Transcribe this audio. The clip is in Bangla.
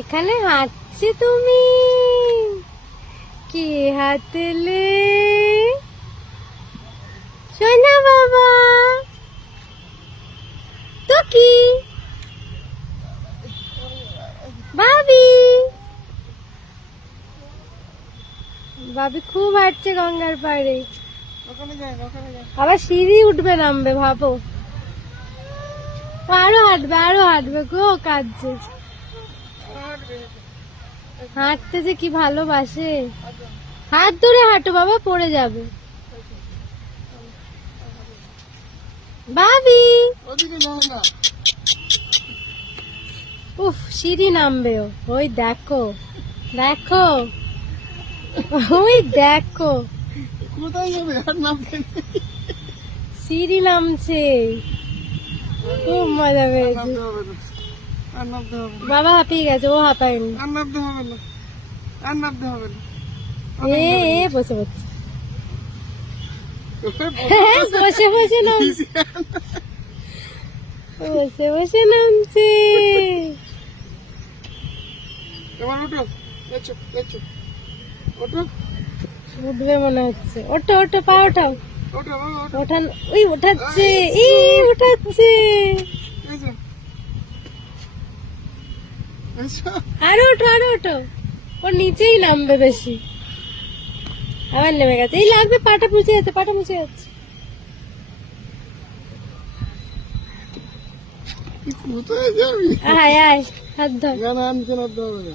এখানে হাঁটছে তুমি, কে হাঁটলে? সোনা বাবা তো কি ভাবি? ভাবি খুব হাঁটছে গঙ্গার পাড়ে, আবার সিঁড়ি উঠবে নামবে ভাবো। আরো হাঁটবে গো, কাঁদছে। হাঁটতে যে কি ভালোবাসে। হাত ধরে হাঁটো বাবা, পড়ে যাবে। ভাবি উফ, সিঁড়ি নামবে ও। ওই দেখো দেখো, ওই দেখো কোথায় যাবে? আর নামতে সিঁড়ি নামছে, খুব মজা পেয়েছে। হবে না, আর নামতে হবে না, বাবা হাঁপিয়ে গেছে, ও হাঁপায়নি। আর নামতে হবে না, আর নামতে হবে না। এ বসে বসে বসে বসে নামছে, বসে বসে নামছে। এবার ওঠো, এসো এসো, ওঠো উঠবে মনে হচ্ছে। ওঠো ওঠো, পা ওঠাও। ওঠো বাবা, ওঠো, ওঠান, ওই ওঠাচ্ছে, ওঠাচ্ছে। এসো এসো। আরো ওঠো, আরো ওঠো। ও নিচেই নামবে বেশি। আবার নেমে গেছে, এই লাগবে, পাটা মুছে যাচ্ছে, পাটা মুছে যাচ্ছে। কোথায় যাবি? আয় আয়, হাত ধর। না না, আর নিচে নামতে হবে না।